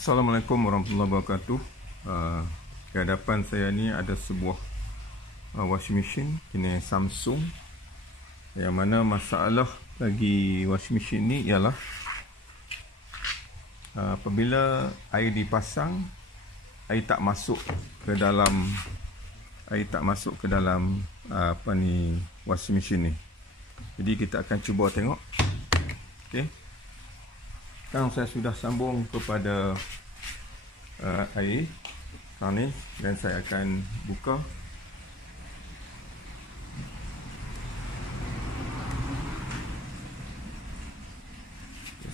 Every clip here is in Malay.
Assalamualaikum warahmatullahi wabarakatuh. Di hadapan saya ni ada sebuah washing machine jenis Samsung, yang mana masalah bagi washing machine ni ialah apabila air dipasang, air tak masuk ke dalam washing machine ni. Jadi kita akan cuba tengok. Okey. Sekarang saya sudah sambung kepada air sekarang ni, dan saya akan buka.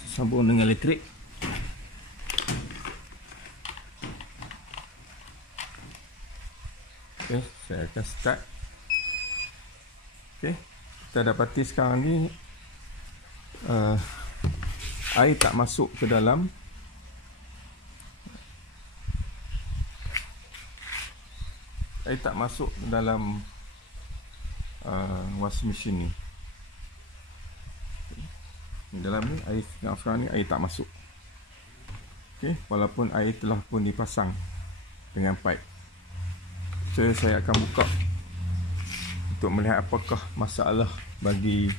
Sambung dengan elektrik. Okey, saya akan start. Okey, kita dapati sekarang ni air tak masuk ke dalam washing machine ni. Dalam ni air sekarang ni air tak masuk. Okey, walaupun air telah pun dipasang dengan pipe. So saya akan buka untuk melihat apakah masalah bagi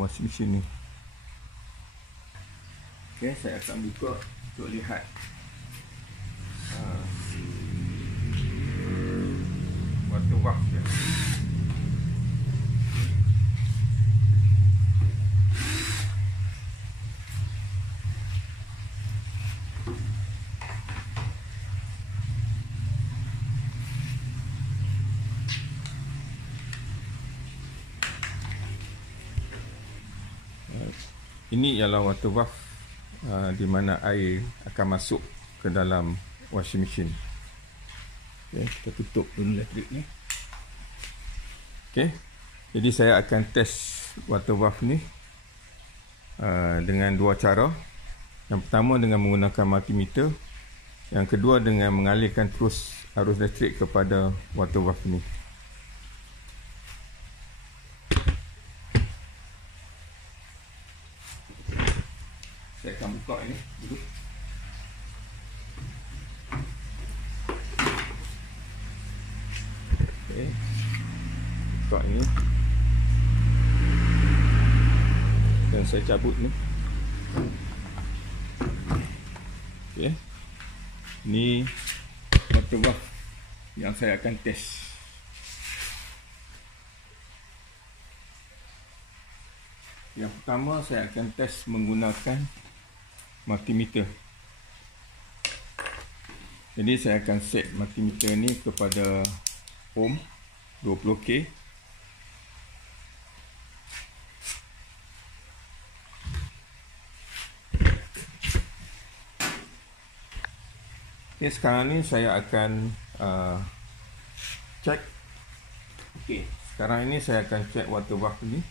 washing machine ni. Okey, saya akan buka untuk lihat water valve dia. Ini ialah water valve di mana air akan masuk ke dalam washing machine. Okay, kita tutup dulu elektrik ni. Okay, jadi saya akan test water valve ni dengan dua cara. Yang pertama dengan menggunakan multimeter, yang kedua dengan mengalirkan terus arus elektrik kepada water valve ni. Saya akan buka ini dulu. Okey, buka ini dan saya cabut ni. Okey, ni water valve yang saya akan test. Yang pertama saya akan test menggunakan multimeter. Jadi saya akan set multimeter ni kepada ohm 20k. Okay, sekarang ni saya akan cek. Okay, sekarang ini saya akan cek water valve ni.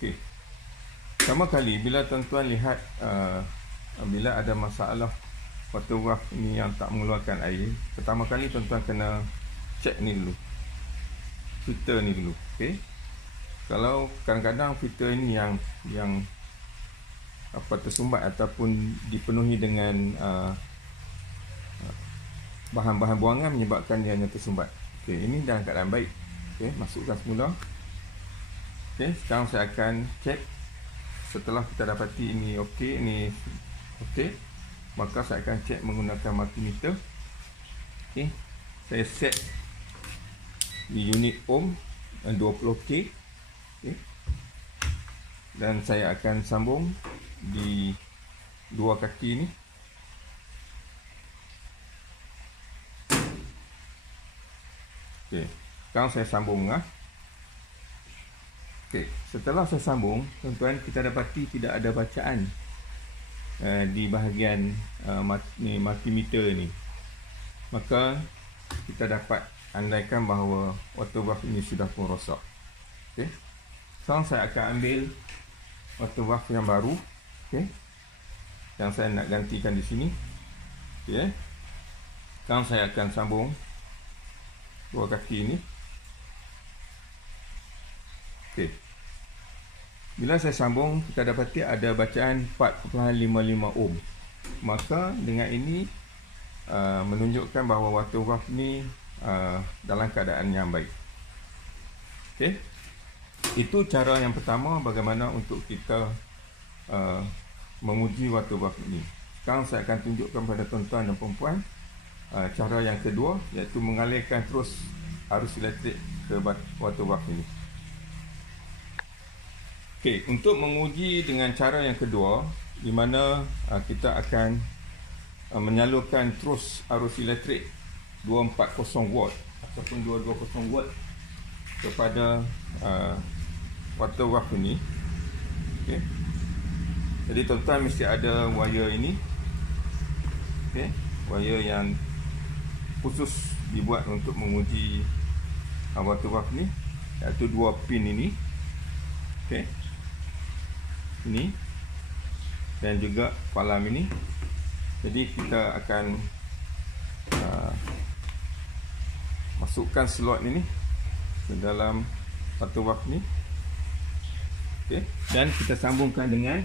Okay, pertama kali bila tuan-tuan lihat bila ada masalah water valve ni yang tak mengeluarkan air, pertama kali tuan-tuan kena cek ni dulu, filter ni dulu. Okay, kalau kadang-kadang filter ni yang tersumbat ataupun dipenuhi dengan bahan-bahan buangan menyebabkan dia hanya tersumbat. Okay, ini dalam keadaan baik. Okay, masukkan semula. Okay, sekarang saya akan cek. Setelah kita dapati ini okey, ini okey, maka saya akan cek menggunakan multimeter. Okey, saya set di unit ohm 20k. Okey, dan saya akan sambung di dua kaki ni. Okey, sekarang saya sambung lah. Okey, setelah saya sambung, tuan-tuan, kita dapati tidak ada bacaan di bahagian multimeter ni. Maka kita dapat andaikan bahawa water valve ini sudah pun rosak. Okey, sekarang saya akan ambil water valve yang baru. Okey, yang saya nak gantikan di sini. Okey, sekarang saya akan sambung dua kaki ini. Okey, Bila saya sambung, kita dapati ada bacaan 4.55 ohm. Maka dengan ini menunjukkan bahawa water valve ni dalam keadaan yang baik. Okey. Itu cara yang pertama bagaimana untuk kita menguji water valve ini. Sekarang saya akan tunjukkan kepada tuan-tuan dan puan-puan cara yang kedua, iaitu mengalirkan terus arus elektrik ke water valve ini. Okey, untuk menguji dengan cara yang kedua, di mana kita akan menyalurkan terus arus elektrik 240 watt ataupun 220 watt kepada water valve ini. Okey. Jadi tuan-tuan mesti ada wire ini. Okey, wire yang khusus dibuat untuk menguji water valve ni, iaitu dua pin ini. Okey. Ini dan juga palam ini. Jadi kita akan masukkan slot ini ke dalam water valve ni. Okey, dan kita sambungkan dengan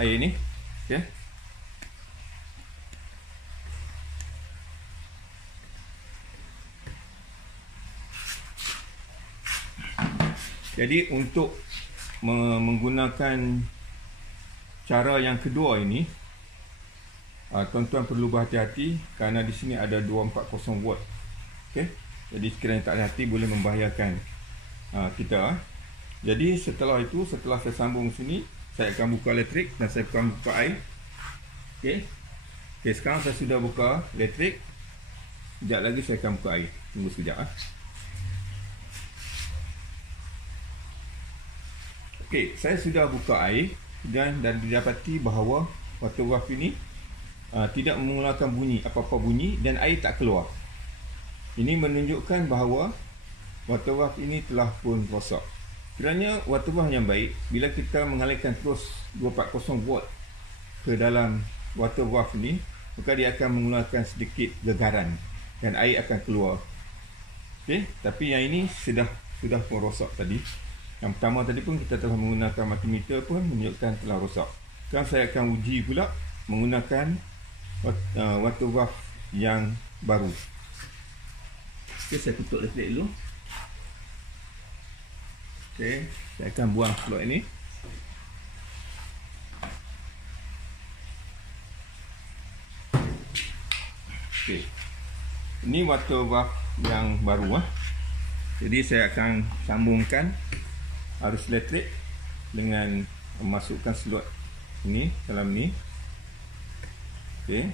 air ni. Okey. Jadi untuk menggunakan cara yang kedua ini, tuan-tuan perlu berhati-hati kerana di sini ada 240 watt. Okey. Jadi sekiranya tak hati-hati boleh membahayakan kita. Jadi setelah itu, setelah saya sambung sini, saya akan buka elektrik dan saya akan buka air. Okey. Okey, sekarang saya sudah buka elektrik. Sekejap lagi saya akan buka air. Tunggu sekejap . Okey, saya sudah buka air dan didapati bahawa water valve ini tidak mengeluarkan bunyi, apa-apa bunyi, dan air tak keluar. Ini menunjukkan bahawa water valve ini telah pun rosak. Kiranya water valve yang baik, bila kita mengalirkan terus 240 watt ke dalam water valve ini, maka dia akan mengeluarkan sedikit gegaran dan air akan keluar. Okey, tapi yang ini sudah pun rosak tadi. Yang pertama tadi pun kita telah menggunakan multimeter pun menunjukkan telah rosak. Sekarang saya akan uji pula menggunakan water valve yang baru. Okey, saya tutup elektrik dulu. Okey, saya akan buang slot ini. Okey. Ini water valve yang baru . Jadi saya akan sambungkan arus elektrik dengan memasukkan slot ini dalam ni. Okey.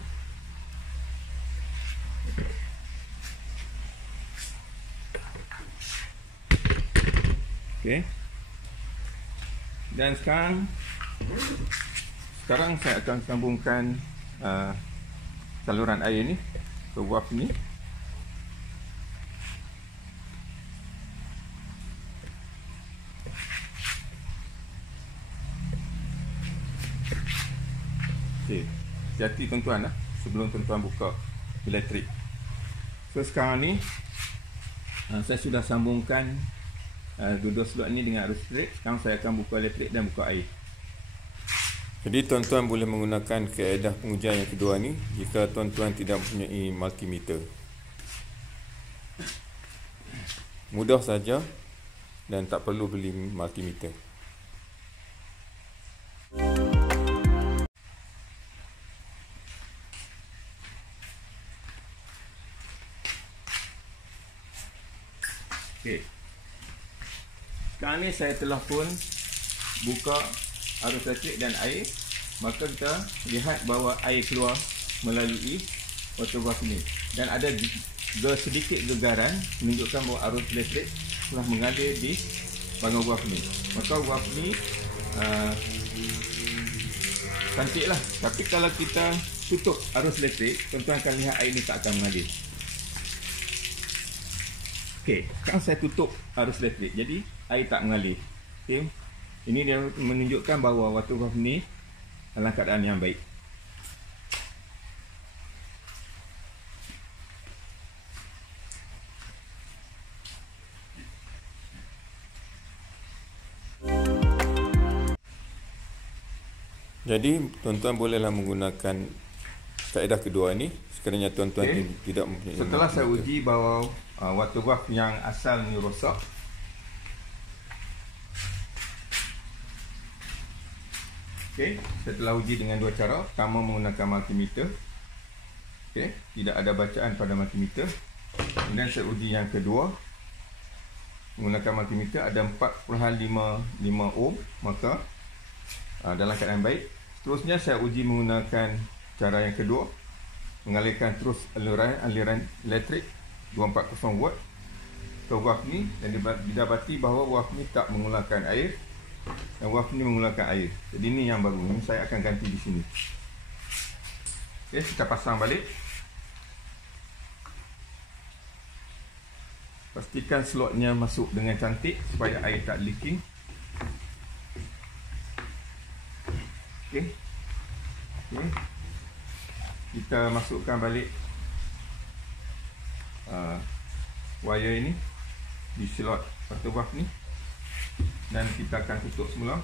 Okey. Dan sekarang saya akan sambungkan saluran air ni ke valve ni. Okey, hati-hati tuan-tuan sebelum tuan-tuan buka elektrik. So sekarang ni saya sudah sambungkan dua-dua slot ni dengan arus elektrik. Sekarang saya akan buka elektrik dan buka air. Jadi tuan-tuan boleh menggunakan kaedah pengujian yang kedua ni jika tuan-tuan tidak mempunyai multimeter. Mudah saja dan tak perlu beli multimeter. Okey. Sekarang ni saya telah pun buka arus elektrik dan air. Maka kita lihat bahawa air keluar melalui water valve ni. Dan ada sedikit gegaran menunjukkan bahawa arus elektrik telah mengalir di bangau valve ni. Maka valve ni cantiklah. Tapi kalau kita tutup arus elektrik, tuan-tuan akan lihat air ni tak akan mengalir. Okey, sekarang saya tutup arus elektrik, jadi air tak mengalir. Okey, ini dia menunjukkan bahawa water valve ni dalam keadaan yang baik. Jadi tuan-tuan bolehlah menggunakan kaedah kedua ini sekiranya tuan-tuan tidak mempunyai. Setelah saya uji bahawa water bath yang asal ni rosak, saya telah uji dengan dua cara. Pertama menggunakan multimeter, tidak ada bacaan pada multimeter. Kemudian saya uji yang kedua menggunakan multimeter, ada 4.55 ohm, maka dalam keadaan baik. Seterusnya saya uji menggunakan cara yang kedua, mengalirkan terus aliran elektrik 240 watt ke waf ni, dan didapati bahawa waf ni tak mengeluarkan air dan waf ni mengeluarkan air. Jadi ini yang baru, ini saya akan ganti di sini. Kita pasang balik. Pastikan slotnya masuk dengan cantik supaya air tak leaking. Kita masukkan balik wire ini di slot water bath ni, dan kita akan tutup semula.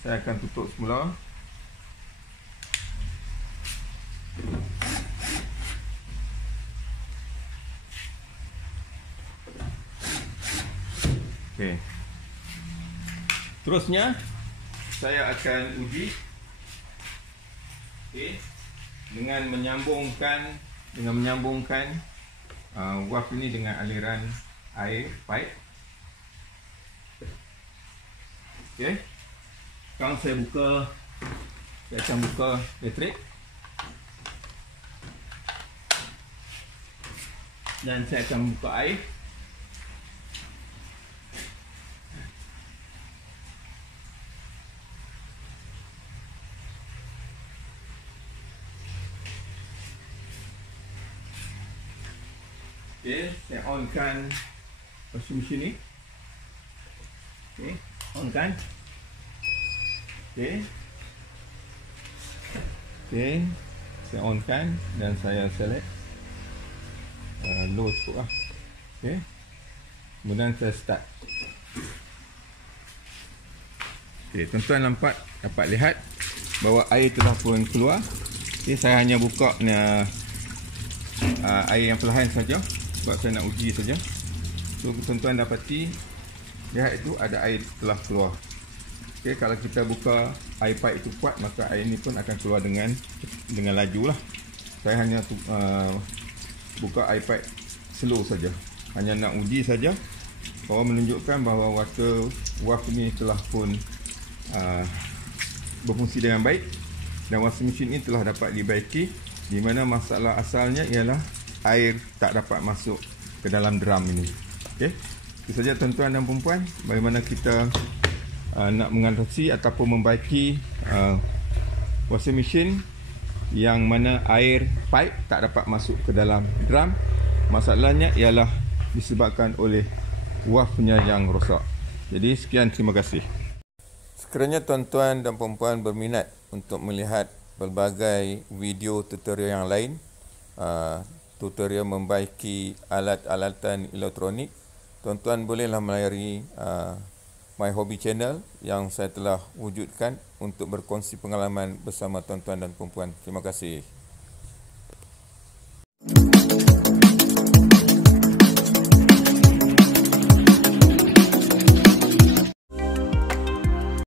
Saya akan tutup semula. Terusnya saya akan uji dengan menyambungkan waf ini dengan aliran air pipe. Sekarang saya akan buka elektrik dan saya akan buka air. Saya onkan washing machine ni. Onkan. Saya onkan dan saya select low cukup lah. Kemudian saya start. Tuan-tuan dapat lihat bahawa air telah pun keluar. Saya hanya buka air yang perlahan saja sebab saya nak uji saja. So tuan-tuan dapati lihat itu ada air telah keluar. Kalau kita buka air pipe itu kuat, maka air ini pun akan keluar dengan laju lah. Saya hanya buka air pipe slow saja, hanya nak uji saja bahawa menunjukkan bahawa water waf ini telah pun berfungsi dengan baik, dan washing machine ini telah dapat dibaiki, di mana masalah asalnya ialah air tak dapat masuk ke dalam drum ini. Itu saja tuan-tuan dan puan-puan, bagaimana kita nak mengatasi ataupun membaiki washing machine yang mana air pipe tak dapat masuk ke dalam drum. Masalahnya ialah disebabkan oleh wafnya yang rosak. Jadi sekian, terima kasih. Sekiranya tuan-tuan dan puan-puan berminat untuk melihat pelbagai video tutorial yang lain, tutorial membaiki alat-alatan elektronik, tuan-tuan bolehlah melayari My Hobby Channel yang saya telah wujudkan untuk berkongsi pengalaman bersama tuan-tuan dan puan-puan. Terima kasih.